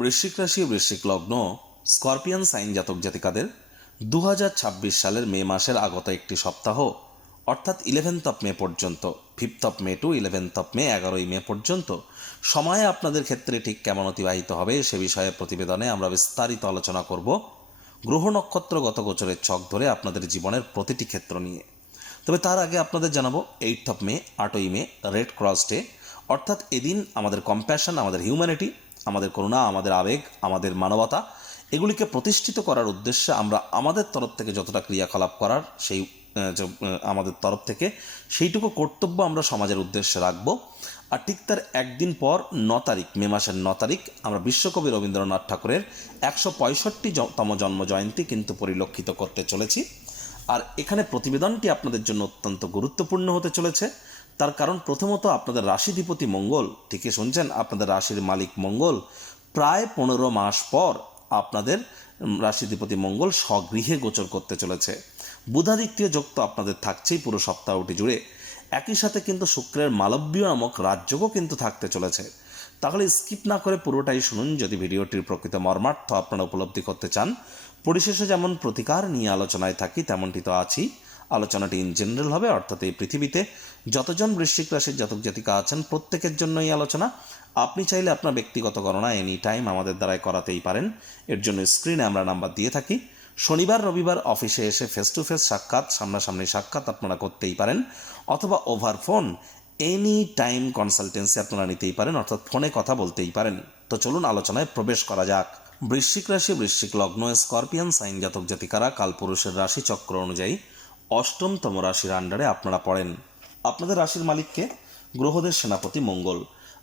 বৃশ্চিক রাশি বৃশ্চিক লগ্ন স্করপিয়ান সাইন জাতক জাতিকাদের 2026 সালের মে মাসের আগত একটি সপ্তাহ অর্থাৎ 11th অফ মে পর্যন্ত 5th of May to 11th of May 11ই মে পর্যন্ত সময়ে আপনাদের ক্ষেত্রে ঠিক কেমন অতিবাহিত হবে সে বিষয়ে প্রতিবেদনে আমরা বিস্তারিত আলোচনা করব গ্রহ নক্ষত্রগত গোচরের ছক ধরে আপনাদের জীবনের প্রতিটি ক্ষেত্র নিয়ে। তবে তার আগে আপনাদের জানাবো 8th অফ মে 8ই মে রেড ক্রস ডে, অর্থাৎ এদিন আমাদের কম্প্যাশন, আমাদের হিউম্যানিটি, আমাদের করুণা, আমাদের আবেগ, আমাদের মানবতা এগুলিকে প্রতিষ্ঠিত করার উদ্দেশ্যে আমরা আমাদের তরফ থেকে যতটা ক্রিয়াকলাপ করার আমাদের তরফ থেকে সেইটুকু কর্তব্য আমরা সমাজের উদ্দেশ্যে রাখবো। আর ঠিক তার একদিন পর 9 তারিখ মে মাসের 9 তারিখ আমরা বিশ্বকবি রবীন্দ্রনাথ ঠাকুরের 165তম জন্ম জয়ন্তী কিন্তু পরিলক্ষিত করতে চলেছি। আর এখানে প্রতিবেদনটি আপনাদের জন্য অত্যন্ত গুরুত্বপূর্ণ হতে চলেছে। তার কারণ প্রথমত আপনাদের রাশিধিপতি মঙ্গল, ঠিকই শুনছেন, আপনাদের রাশির মালিক মঙ্গল প্রায় 15 মাস পর আপনাদের রাশিধিপতি মঙ্গল স্বগৃহে গোচর করতে চলেছে। বুধাদিত্য যোগ তো আপনাদের থাকছেই পুরো সপ্তাহটি জুড়ে, একই সাথে কিন্তু শুক্রের মালব্য নামক রাজযোগও কিন্তু থাকতে চলেছে। তাহলে স্কিপ না করে পুরোটাই শুনুন যদি ভিডিওটির প্রকৃত মর্মার্থ আপনারা উপলব্ধি করতে চান। পরিশেষে যেমন প্রতিকার নিয়ে আলোচনায় থাকি তেমনটি তো আছি। আলোচনাটি ইন জেনারেল হবে, অর্থাৎ এই পৃথিবীতে যতজন বৃশ্চিক রাশির জাতক জাতিকা আছেন প্রত্যেকের জন্য এই আলোচনা। আপনি চাইলে আপনার ব্যক্তিগত গণনা এনি টাইম আমাদের দ্বারাই করাতেই পারেন। এর জন্য স্ক্রিনে আমরা নাম্বার দিয়ে থাকি। শনিবার রবিবার অফিসে এসে ফেস টু ফেস সাক্ষাৎ, সামনাসামনি সাক্ষাৎ আপনারা করতেই পারেন, অথবা over phone any time consultancy আপনারা নিতেই পারেন, অর্থাৎ ফোনে কথা বলতেই পারেন। তো চলুন আলোচনায় প্রবেশ করা যাক। বৃশ্চিক রাশি বৃশ্চিক লগ্ন স্করপিয়ান সাইন জাতক জাতিকারা কালপুরুষের রাশি চক্র অনুযায়ী 8তম রাশির আন্ডারে আপনারা পড়েন। আপনাদের রাশির মালিককে গ্রহদের সেনাপতি মঙ্গল।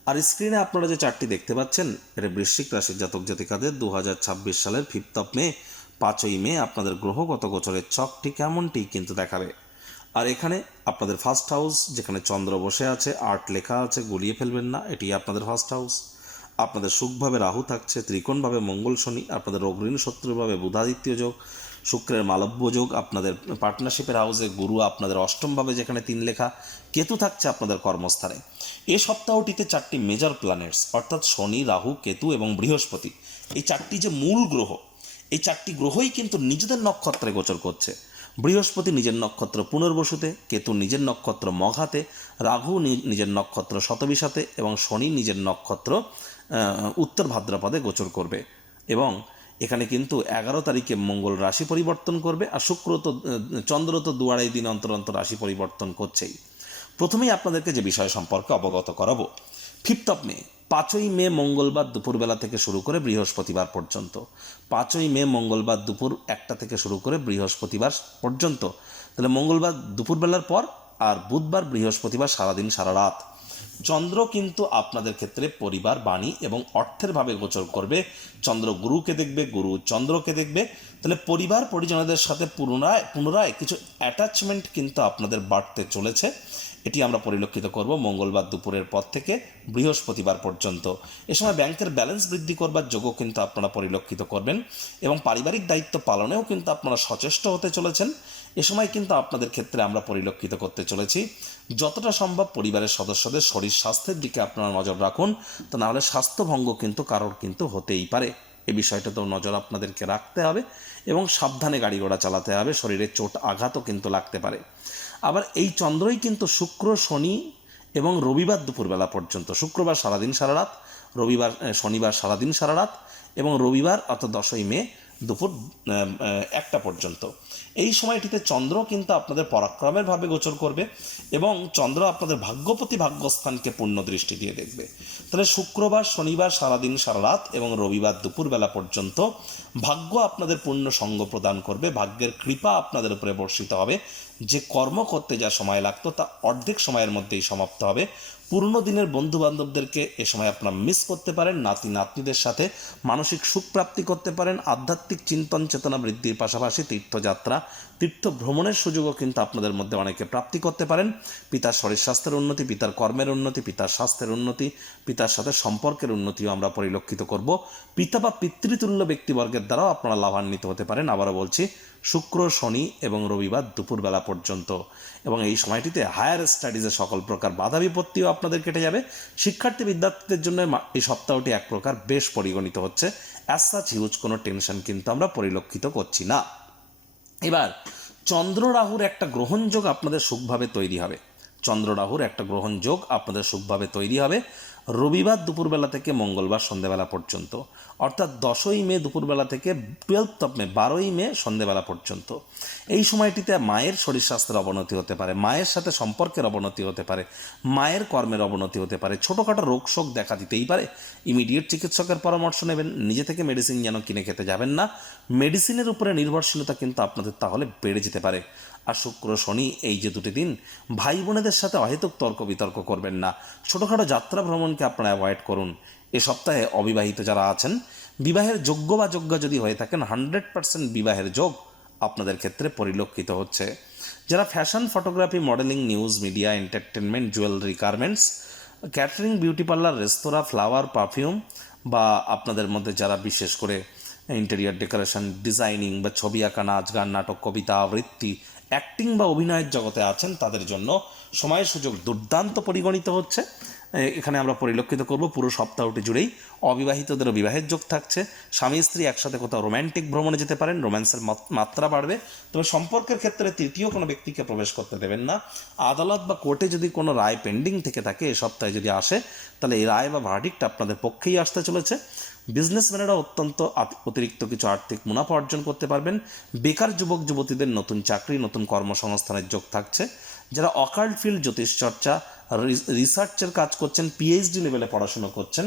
আর স্ক্রিনে আপনারা যে চারটি দেখতে পাচ্ছেন এটা বৃশ্চিক রাশির জাতক জাতিকাদের 2026 সালের 5th অফ মে 5ই মে আপনাদের গ্রহগত গোচরের ছকটি কেমনটি কিন্তু দেখাবে। আর এখানে আপনাদের ফার্স্ট হাউস, যেখানে চন্দ্র বসে আছে, আর্ট লেখা আছে, গুলিয়ে ফেলবেন না, এটি আপনাদের ফার্স্ট হাউস। আপনাদের সুখভাবে রাহু থাকছে, ত্রিকোণভাবে মঙ্গল শনি, আপনাদের অগ্রণী শত্রুভাবে বুধাদিত্য যোগ, শুক্রের মালব্য যোগ, আপনাদের পার্টনারশিপের হাউসে গুরু আপনাদের অষ্টমভাবে যেখানে 3 লেখা, কেতু থাকছে আপনাদের কর্মস্থানে। এ সপ্তাহটিতে 4টি মেজর প্ল্যানেটস অর্থাৎ শনি, রাহু, কেতু এবং বৃহস্পতি, এই 4টি যে মূল গ্রহ, এই 4টি গ্রহই কিন্তু নিজেদের নক্ষত্রে গোচর করছে। বৃহস্পতি নিজের নক্ষত্র পুনর্বসুতে, কেতু নিজের নক্ষত্র মঘাতে, রাহু নিজের নক্ষত্র শতবিশাতে এবং শনি নিজের নক্ষত্র উত্তর ভাদ্রপদে গোচর করবে। এবং এখানে কিন্তু 11 তারিখে মঙ্গল রাশি পরিবর্তন করবে। আর চন্দ্র তো 2-2.5 দিন অন্তর অন্তর রাশি পরিবর্তন করছেই। প্রথমেই আপনাদেরকে যে বিষয় সম্পর্কে অবগত করাবো, 5th অফ মে 5ই মে মঙ্গলবার দুপুরবেলা থেকে শুরু করে বৃহস্পতিবার পর্যন্ত, 5ই মে মঙ্গলবার দুপুর 1টা থেকে শুরু করে বৃহস্পতিবার পর্যন্ত, তাহলে মঙ্গলবার দুপুরবেলার পর আর বুধবার বৃহস্পতিবার সারাদিন সারা রাত চন্দ্র কিন্তু আপনাদের ক্ষেত্রে পরিবার, বাণী এবং অর্থের ভাবে গোচর করবে। চন্দ্র গুরুকে দেখবে, গুরু চন্দ্রকে দেখবে, তাহলে পরিবার পরিজনদের সাথে পুনরায় কিছু অ্যাটাচমেন্ট কিন্তু আপনাদের বাড়তে চলেছে। এটি আমরা পরিলক্ষিত করব মঙ্গলবার দুপুরের পর থেকে বৃহস্পতিবার পর্যন্ত। এ সময় ব্যাংকের ব্যালেন্স বৃদ্ধি করবার যোগও কিন্তু আপনারা পরিলক্ষিত করবেন এবং পারিবারিক দায়িত্ব পালনেও কিন্তু আপনারা সচেষ্ট হতে চলেছেন। এ সময় কিন্তু আপনাদের ক্ষেত্রে আমরা পরিলক্ষিত করতে চলেছি যতটা সম্ভব পরিবারের সদস্যদের শরীর স্বাস্থ্যের দিকে আপনারা নজর রাখুন, তা নাহলে স্বাস্থ্যভঙ্গ কিন্তু কারোর কিন্তু হতেই পারে। এই বিষয়টাতেও নজর আপনাদেরকে রাখতে হবে এবং সাবধানে গাড়ি ঘোড়া চালাতে হবে, শরীরে চোট আঘাতও কিন্তু লাগতে পারে। আবার এই চন্দ্রই কিন্তু শুক্র, শনি এবং রবিবার দুপুরবেলা পর্যন্ত, শুক্রবার সারাদিন সারা রাত, শনিবার সারাদিন সারা রাত এবং রবিবার অর্থাৎ 10ই মে দুপুর 1টা পর্যন্ত, এই সময়টিতে চন্দ্র কিন্তু আপনাদের পরাক্রমের ভাবে গোচর করবে এবং চন্দ্র আপনাদের ভাগ্যপতি ভাগ্যস্থানকে পূর্ণ দৃষ্টি দিয়ে দেখবে। তাহলে শুক্রবার শনিবার সারাদিন সারা রাত এবং রবিবার দুপুরবেলা পর্যন্ত ভাগ্য আপনাদের পূর্ণ সঙ্গ প্রদান করবে, ভাগ্যের কৃপা আপনাদের উপরে বর্ষিত হবে। যে কর্ম করতে যা সময় লাগতো তা অর্ধেক সময়ের মধ্যেই সমাপ্ত হবে। পুরনো দিনের বন্ধু বান্ধবদেরকে এ সময় আপনারা মিস করতে পারেন, নাতি নাতনিদের সাথে মানসিক সুখ প্রাপ্তি করতে পারেন, আধ্যাত্মিক চিন্তন চেতনা বৃদ্ধির পাশাপাশি তীর্থযাত্রা, তীর্থ ভ্রমণের সুযোগও কিন্তু আপনাদের মধ্যে অনেকে প্রাপ্তি করতে পারেন। পিতার শরীর স্বাস্থ্যের উন্নতি, পিতার কর্মের উন্নতি, পিতার স্বাস্থ্যের উন্নতি, পিতার সাথে সম্পর্কের উন্নতিও আমরা পরিলক্ষিত করব। পিতা বা পিতৃতুল্য ব্যক্তিবর্গের দ্বারাও আপনারা লাভান্বিত হতে পারেন। আবারও বলছি, শুক্র, শনি এবং রবিবার দুপুরবেলা পর্যন্ত। এবং এই সময়টিতে হায়ার স্টাডিজে সকল প্রকার বাধা বিপত্তিও আপনাদের কেটে যাবে। শিক্ষার্থী বিদ্যার্থীদের জন্য এই সপ্তাহটি এক প্রকার বেশ পরিগণিত হচ্ছে। অ্যাজ সাচ হিউজ কোনো টেনশন কিন্তু আমরা পরিলক্ষিত করছি না। এবার চন্দ্র রাহুর একটা গ্রহণযোগ আপনাদের সুখভাবে তৈরি হবে। চন্দ্র রাহুর একটা গ্রহণযোগ আপনাদের সুখভাবে তৈরি হবে রবিবার দুপুরবেলা থেকে মঙ্গলবার সন্ধ্যেবেলা পর্যন্ত, অর্থাৎ 10ই মে দুপুরবেলা থেকে 12 মে 12ই মে সন্ধ্যেবেলা পর্যন্ত। এই সময়টিতে মায়ের শরীর স্বাস্থ্যের অবনতি হতে পারে, মায়ের সাথে সম্পর্কের অবনতি হতে পারে, মায়ের কর্মের অবনতি হতে পারে, ছোটোখাটো রোগ শোক দেখা দিতেই পারে। ইমিডিয়েট চিকিৎসকের পরামর্শ নেবেন, নিজে থেকে মেডিসিন যেন কিনে খেতে যাবেন না। মেডিসিনের উপরে নির্ভরশীলতা কিন্তু আপনাদের তাহলে বেড়ে যেতে পারে। আর শুক্র শনি এই যে দুটি দিন ভাই বোনেদের সাথে অহেতুক তর্ক বিতর্ক করবেন না। ছোটোখাটো যাত্রা ভ্রমণকে আপনারা অ্যাভয়েড করুন। এ সপ্তাহে অবিবাহিত যারা আছেন, বিবাহের যোগ্য বা যোগ্য যদি হয়ে থাকেন 100% বিবাহের যোগ আপনাদের ক্ষেত্রে পরিলক্ষিত হচ্ছে। যারা fashion, photography, modelling, news media, entertainment, jewellery, garments, catering, beauty parlour, restaurant, flower, perfume, বা আপনাদের মধ্যে যারা বিশেষ করে ইন্টেরিয়ার ডেকোরেশন, ডিজাইনিং বা ছবি আঁকা, নাচ গান, নাটক, কবিতা আবৃত্তি, অ্যাক্টিং বা অভিনয়ের জগতে আছেন, তাদের জন্য সময় সুযোগ দুর্দান্ত পরিগণিত হচ্ছে। এখানে আমরা পরিলক্ষিত করব পুরো সপ্তাহটি জুড়েই অবিবাহিতদেরও বিবাহের যোগ থাকছে। স্বামী স্ত্রী একসাথে কোথাও রোম্যান্টিক ভ্রমণে যেতে পারেন, রোম্যান্সের মাত্রা বাড়বে। তবে সম্পর্কের ক্ষেত্রে তৃতীয় কোনো ব্যক্তিকে প্রবেশ করতে দেবেন না। আদালত বা কোর্টে যদি কোনো রায় পেন্ডিং থেকে থাকে এ সপ্তাহে যদি আসে, তাহলে এই রায় বা ভার্ডিক্ট আপনাদের পক্ষেই আসতে চলেছে। বিজনেসম্যানেরা অত্যন্ত অতিরিক্ত কিছু আর্থিক মুনাফা অর্জন করতে পারবেন। বেকার যুবক যুবতীদের নতুন চাকরি, নতুন কর্মসংস্থানের যোগ থাকছে। যারা অকাল্ট ফিল্ড, জ্যোতিষচর্চা, রিসার্চের কাজ করছেন, পিএইচডি লেভেলে পড়াশুনো করছেন,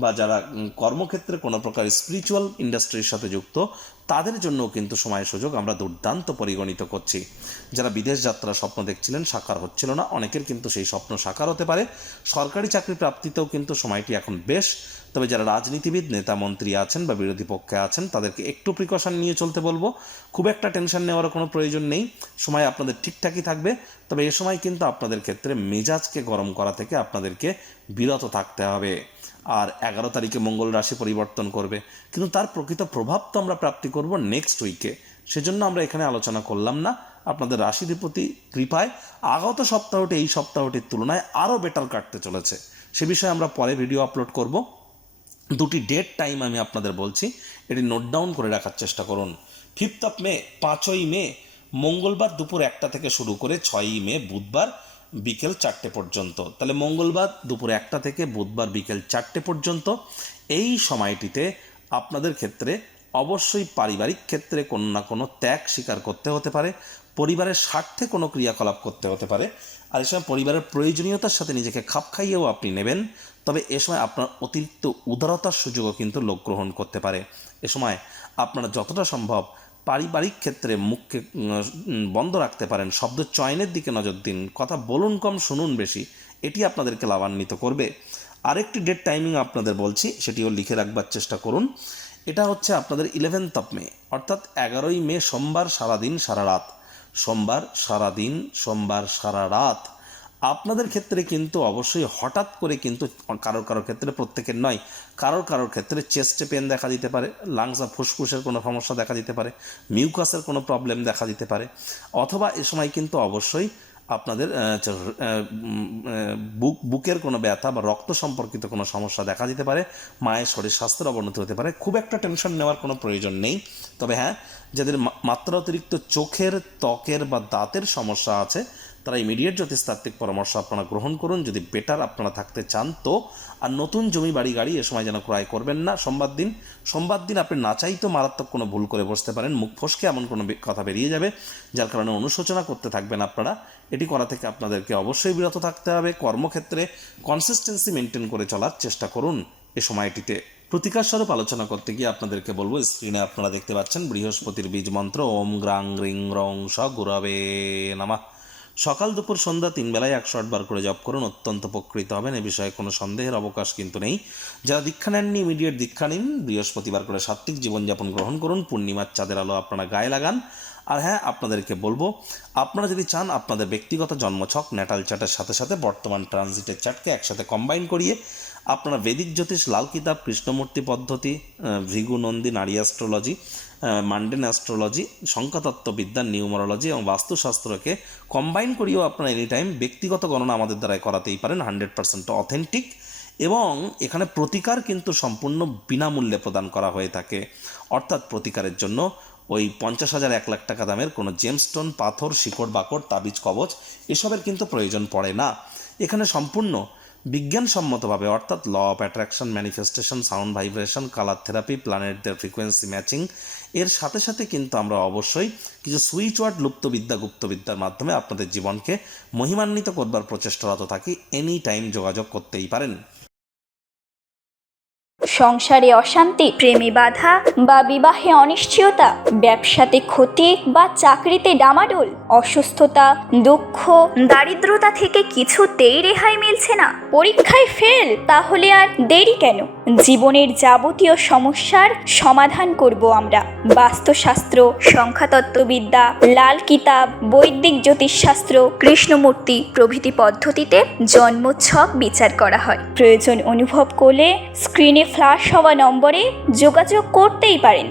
বা যারা কর্মক্ষেত্রে কোনো প্রকার স্পিরিচুয়াল ইন্ডাস্ট্রির সাথে যুক্ত, তাদের জন্যও কিন্তু সময় সুযোগ আমরা দুর্দান্ত পরিগণিত করছি। যারা বিদেশ যাত্রার স্বপ্ন দেখছিলেন, সাকার হচ্ছিল না, অনেকের কিন্তু সেই স্বপ্ন সাকার হতে পারে। সরকারি চাকরি প্রাপ্তিতেও কিন্তু সময়টি এখন বেশ। তবে যারা রাজনীতিবিদ, নেতা মন্ত্রী আছেন বা বিরোধী পক্ষে আছেন, তাদেরকে একটু প্রিকশন নিয়ে চলতে বলবো। খুব একটা টেনশন নেওয়ার কোনো প্রয়োজন নেই, সময় আপনাদের ঠিকঠাকই থাকবে। তবে এ সময় কিন্তু আপনাদের ক্ষেত্রে মেজাজকে গরম করা থেকে আপনাদেরকে বিরত থাকতে হবে। আর 11 তারিখে মঙ্গল রাশি পরিবর্তন করবে, কিন্তু তার প্রকৃত প্রভাব তো আমরা প্রাপ্তি করব নেক্সট উইকে। সেজন্য আমরা এখানে আলোচনা করলাম না। আপনাদের রাশির প্রতি কৃপায় আগত সপ্তাহটি এই সপ্তাহটির তুলনায় আরও বেটার কাটতে চলেছে। সে বিষয়ে আমরা পরে ভিডিও আপলোড করব। দুটি ডেট টাইম আমি আপনাদের বলছি, এটি নোট ডাউন করে রাখার চেষ্টা করুন। 5 মে 5ই মে মঙ্গলবার দুপুর 1টা থেকে শুরু করে 6ই মে বুধবার বিকেল 4টে পর্যন্ত। তাহলে মঙ্গলবার দুপুর 1টা থেকে বুধবার বিকেল 4টে পর্যন্ত এই সময়টিতে আপনাদের ক্ষেত্রে অবশ্যই পারিবারিক ক্ষেত্রে কোনো না কোনো ত্যাগ স্বীকার করতে হতে পারে, পরিবারের স্বার্থে কোনো ক্রিয়াকলাপ করতে হতে পারে। আর এ সময় পরিবারের প্রয়োজনীয়তার সাথে নিজেকে খাপ খাইয়েও আপনি নেবেন। তবে এ সময় আপনার অতিরিক্ত উদারতার সুযোগও কিন্তু লোক গ্রহণ করতে পারে। এ সময় আপনারা যতটা সম্ভব পারিবারিক ক্ষেত্রে মুখকে বন্ধ রাখতে পারেন, শব্দ চয়নের দিকে নজর দিন, কথা বলুন কম, শুনুন বেশি, এটি আপনাদেরকে লাভান্বিত করবে। আরেকটি ডেট টাইমিং আপনাদের বলছি, সেটিও লিখে রাখবার চেষ্টা করুন। এটা হচ্ছে আপনাদের 11 মে, অর্থাৎ 11ই মে সোমবার সারাদিন সারা রাত। সোমবার সারাদিন, সোমবার সারা রাত আপনাদের ক্ষেত্রে কিন্তু অবশ্যই হঠাৎ করে কিন্তু কারোর ক্ষেত্রে, প্রত্যেকের নয়, কারোর ক্ষেত্রে চেস্টে পেন দেখা দিতে পারে, লাংস বা ফুসফুসের কোনো সমস্যা দেখা দিতে পারে, মিউকাসের কোনো প্রবলেম দেখা দিতে পারে, অথবা এ সময় কিন্তু অবশ্যই আপনাদের বুকের কোনো ব্যথা বা রক্ত সম্পর্কিত কোনো সমস্যা দেখা দিতে পারে, মায়ের শরীর স্বাস্থ্যের অবনতি হতে পারে। খুব একটা টেনশন নেওয়ার কোনো প্রয়োজন নেই। তবে হ্যাঁ, যাদের মাত্রা অতিরিক্ত চোখের, ত্বকের বা দাঁতের সমস্যা আছে, তারা ইমিডিয়েট জ্যোতিষতাত্ত্বিক পরামর্শ আপনারা গ্রহণ করুন যদি বেটার আপনারা থাকতে চান তো। আর নতুন জমি, বাড়ি, গাড়ি এ সময় যেন ক্রয় করবেন না। সোমবার দিন আপনি না চাইতেও মারাত্মক কোনো ভুল করে বসতে পারেন, মুখ ফসকে এমন কোনো কথা বেরিয়ে যাবে যার কারণে অনুশোচনা করতে থাকবেন আপনারা। এটি করা থেকে আপনাদেরকে অবশ্যই বিরত থাকতে হবে। কর্মক্ষেত্রে কনসিস্টেন্সি মেনটেন করে চলার চেষ্টা করুন এ সময়টিতে। প্রতিকার স্বরূপ আলোচনা করতে গিয়ে আপনাদেরকে বলবো, স্ক্রিনে আপনারা দেখতে পাচ্ছেন বৃহস্পতির বীজ মন্ত্র ওম গ্রাং রিং রং স গুরবে নমঃ। সকাল দুপুর সন্ধ্যা 3 বেলায় 108 বার করে জপ করুন, অত্যন্ত উপকৃত হবেন। এ বিষয়ে কোনো সন্দেহের অবকাশ কিন্তু নেই। যারা দীক্ষা নেননি ইমিডিয়েট দীক্ষা নিন, বৃহস্পতিবার করে সাত্ত্বিক জীবনযাপন গ্রহণ করুন, পূর্ণিমার চাঁদের আলো আপনারা গায়ে লাগান। আর হ্যাঁ, আপনাদেরকে বলবো, আপনারা যদি চান আপনাদের ব্যক্তিগত জন্মছক ন্যাটাল চার্টের সাথে সাথে বর্তমান ট্রানজিটের চার্টকে একসাথে কম্বাইন করিয়ে আপনারা বেদিক জ্যোতিষ, লাল কিতাব, কৃষ্ণমূর্তি পদ্ধতি, ভৃগু নন্দী নারী অ্যাস্ট্রোলজি, মান্ডেন অ্যাস্ট্রোলজি, সংখ্যাতত্ত্ববিদ্যা, নিউমারোলজি এবং বাস্তুশাস্ত্রকে কম্বাইন করিয়েও আপনারা এনি টাইম ব্যক্তিগত গণনা আমাদের দ্বারাই করাতেই পারেন, 100% অথেন্টিক। এবং এখানে প্রতিকার কিন্তু সম্পূর্ণ বিনামূল্যে প্রদান করা হয়ে থাকে। অর্থাৎ প্রতিকারের জন্য ওই 50,000 1 লাখ টাকা দামের কোনো জেমস্টোন, পাথর, শিকড় বাকড়, তাবিজ, কবচ এসবের কিন্তু প্রয়োজন পড়ে না। এখানে সম্পূর্ণ বিজ্ঞানসম্মতভাবে, অর্থাৎ law of attraction, manifestation, sound vibration, colour therapy, প্ল্যানেটদের ফ্রিকোয়েন্সি ম্যাচিং এর সাথে সাথে কিন্তু আমরা অবশ্যই কিছু সুইচ ওয়ার্ড, লুপ্তবিদ্যা, গুপ্তবিদ্যার মাধ্যমে আপনাদের জীবনকে মহিমান্বিত করবার প্রচেষ্টারত থাকি। এনি টাইম যোগাযোগ করতেই পারেন। সংসারে অশান্তি, প্রেমে বাধা বা বিবাহে অনিশ্চয়তা, ব্যবসাতে ক্ষতি বা চাকরিতে ডামাডোল, অসুস্থতা, দুঃখ, দারিদ্রতা থেকে কিছুতেই রেহাই মিলছে না, পরীক্ষায় ফেল, তাহলে আর দেরি কেন? জীবনের যাবতীয় সমস্যার সমাধান করব আমরা। বাস্তুশাস্ত্র, সংখ্যাতত্ত্ববিদ্যা, লাল কিতাব, বৈদিক জ্যোতিষশাস্ত্র, কৃষ্ণমূর্তি প্রভৃতি পদ্ধতিতে জন্মছক বিচার করা হয়। প্রয়োজন অনুভব করলে স্ক্রিনে ফ্ল্যাশ হওয়া নম্বরে যোগাযোগ করতেই পারেন।